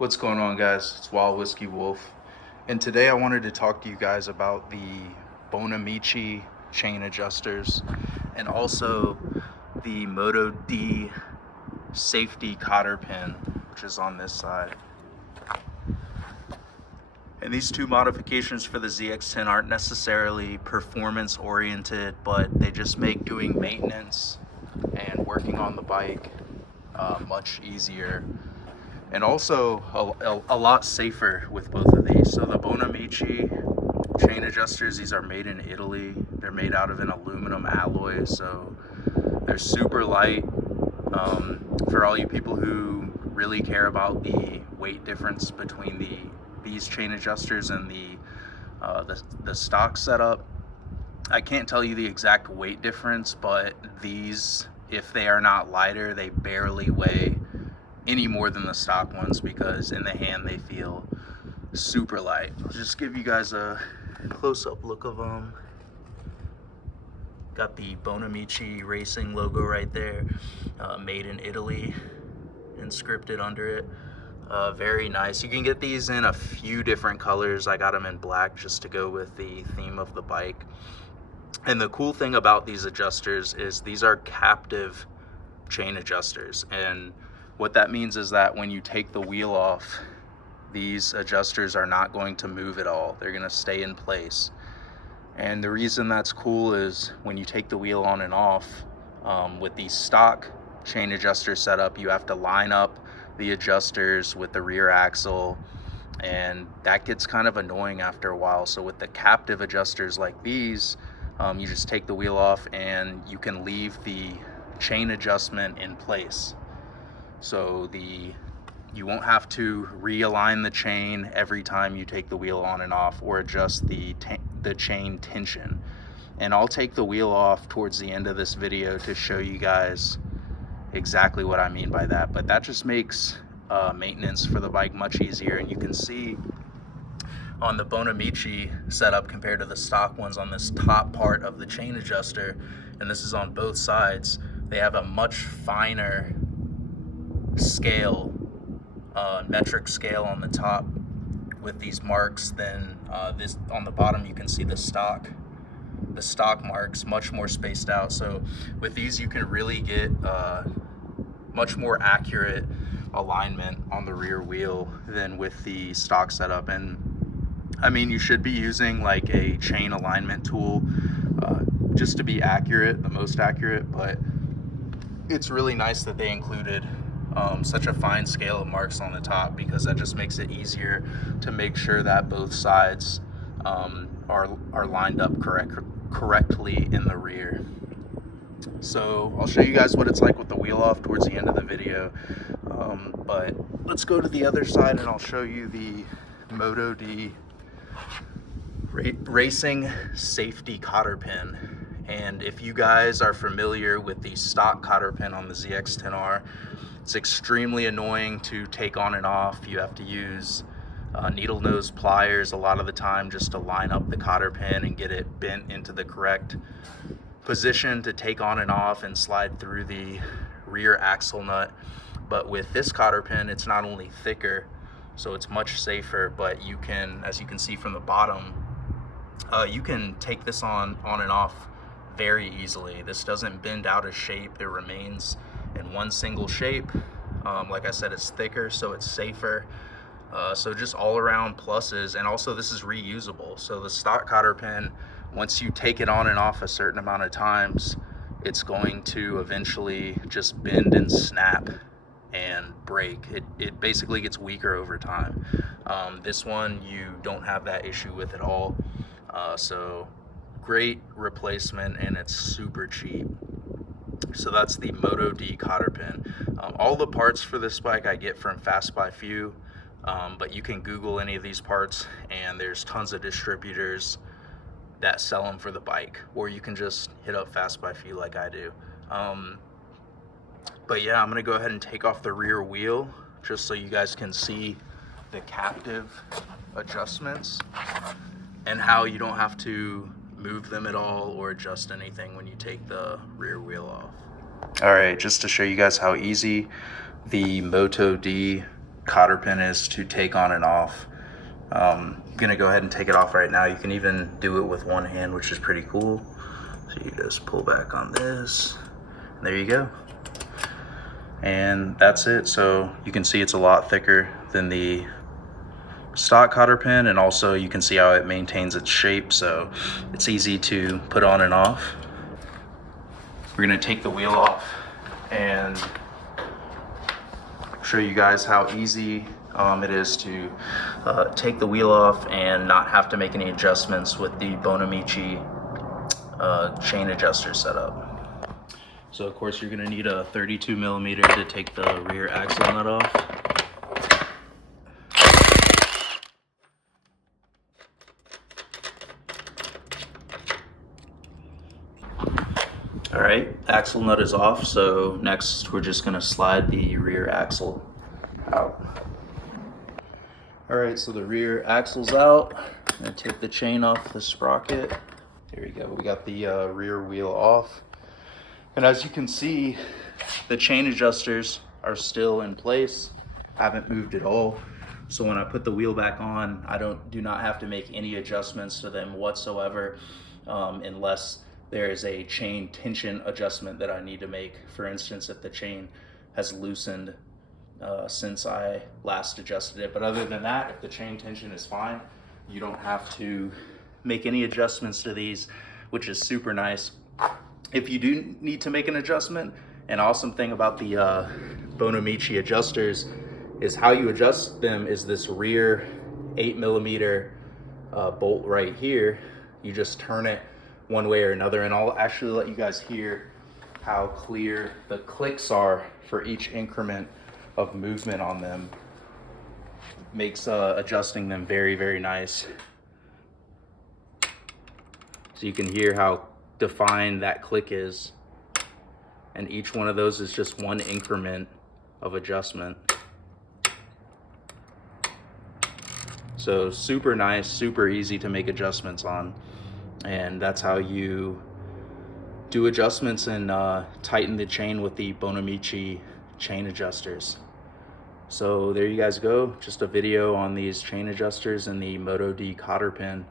What's going on, guys? It's Wild Whiskey Wolf, and today I wanted to talk to you guys about the Bonamici chain adjusters and also the Moto-D safety cotter pin, which is on this side. And these two modifications for the ZX10 aren't necessarily performance oriented, but they just make doing maintenance and working on the bike much easier, and also a lot safer with both of these. So the Bonamici chain adjusters, these are made in Italy. They're made out of an aluminum alloy, so they're super light. For all you people who really care about the weight difference between these chain adjusters and the stock setup, I can't tell you the exact weight difference, but these, if they are not lighter, they barely weigh any more than the stock ones, because in the hand they feel super light. I'll just give you guys a close-up look of them. Got the Bonamici Racing logo right there, made in Italy, inscripted under it. Very nice. You can get these in a few different colors. I got them in black just to go with the theme of the bike. And the cool thing about these adjusters is these are captive chain adjusters, and what that means is that when you take the wheel off, these adjusters are not going to move at all. They're going to stay in place. And the reason that's cool is when you take the wheel on and off, with the stock chain adjuster setup, you have to line up the adjusters with the rear axle, and that gets kind of annoying after a while. So with the captive adjusters like these, you just take the wheel off and you can leave the chain adjustment in place. So you won't have to realign the chain every time you take the wheel on and off, or adjust the chain tension. And I'll take the wheel off towards the end of this video to show you guys exactly what I mean by that. But that just makes maintenance for the bike much easier. And you can see on the Bonamici setup compared to the stock ones, on this top part of the chain adjuster, and this is on both sides, they have a much finer scale, metric scale on the top with these marks than this on the bottom. You can see the stock marks much more spaced out. So with these you can really get much more accurate alignment on the rear wheel than with the stock setup. And I mean, you should be using like a chain alignment tool just to be accurate, the most accurate, but it's really nice that they included such a fine scale of marks on the top, because that just makes it easier to make sure that both sides are lined up correctly in the rear. So I'll show you guys what it's like with the wheel off towards the end of the video, but let's go to the other side and I'll show you the Moto-D racing safety cotter pin. And if you guys are familiar with the stock cotter pin on the ZX10R, it's extremely annoying to take on and off. You have to use needle nose pliers a lot of the time just to line up the cotter pin and get it bent into the correct position to take on and off and slide through the rear axle nut. But with this cotter pin, it's not only thicker, so it's much safer, but you can, as you can see from the bottom, you can take this on and off very easily. This doesn't bend out of shape. It remains in one single shape. Like I said, it's thicker, so it's safer. So just all around pluses. And also this is reusable. So the stock cotter pin, once you take it on and off a certain amount of times, it's going to eventually just bend and snap and break. It basically gets weaker over time. This one you don't have that issue with at all. So great replacement, and it's super cheap. So that's the Moto-D cotter pin. All the parts for this bike I get from Fast Buy Few, but you can Google any of these parts and there's tons of distributors that sell them for the bike, or you can just hit up Fast Buy Few like I do. But yeah, I'm gonna go ahead and take off the rear wheel just so you guys can see the captive adjustments and how you don't have to move them at all or adjust anything when you take the rear wheel off. All right, just to show you guys how easy the Moto-D cotter pin is to take on and off. I'm gonna go ahead and take it off right now. You can even do it with one hand, which is pretty cool. So you just pull back on this, and there you go. And that's it. So you can see it's a lot thicker than the stock cotter pin, and also you can see how it maintains its shape, so it's easy to put on and off. We're gonna take the wheel off and show you guys how easy it is to take the wheel off and not have to make any adjustments with the Bonamici chain adjuster setup. So of course you're gonna need a 32 millimeter to take the rear axle nut off. All right, axle nut is off, so next we're just gonna slide the rear axle out. All right, so the rear axle's out. I'm gonna take the chain off the sprocket. There we go, we got the rear wheel off. And as you can see, the chain adjusters are still in place, haven't moved at all. So when I put the wheel back on, I do not have to make any adjustments to them whatsoever, unless there is a chain tension adjustment that I need to make. For instance, if the chain has loosened since I last adjusted it. But other than that, if the chain tension is fine, you don't have to make any adjustments to these, which is super nice. If you do need to make an adjustment, an awesome thing about the Bonamici adjusters is how you adjust them is this rear 8 millimeter bolt right here. You just turn it one way or another, and I'll actually let you guys hear how clear the clicks are for each increment of movement on them. Makes adjusting them very, very nice. So you can hear how defined that click is, and each one of those is just one increment of adjustment. So super nice, super easy to make adjustments on. And that's how you do adjustments and tighten the chain with the Bonamici chain adjusters. So there you guys go, just a video on these chain adjusters and the Moto-D cotter pin.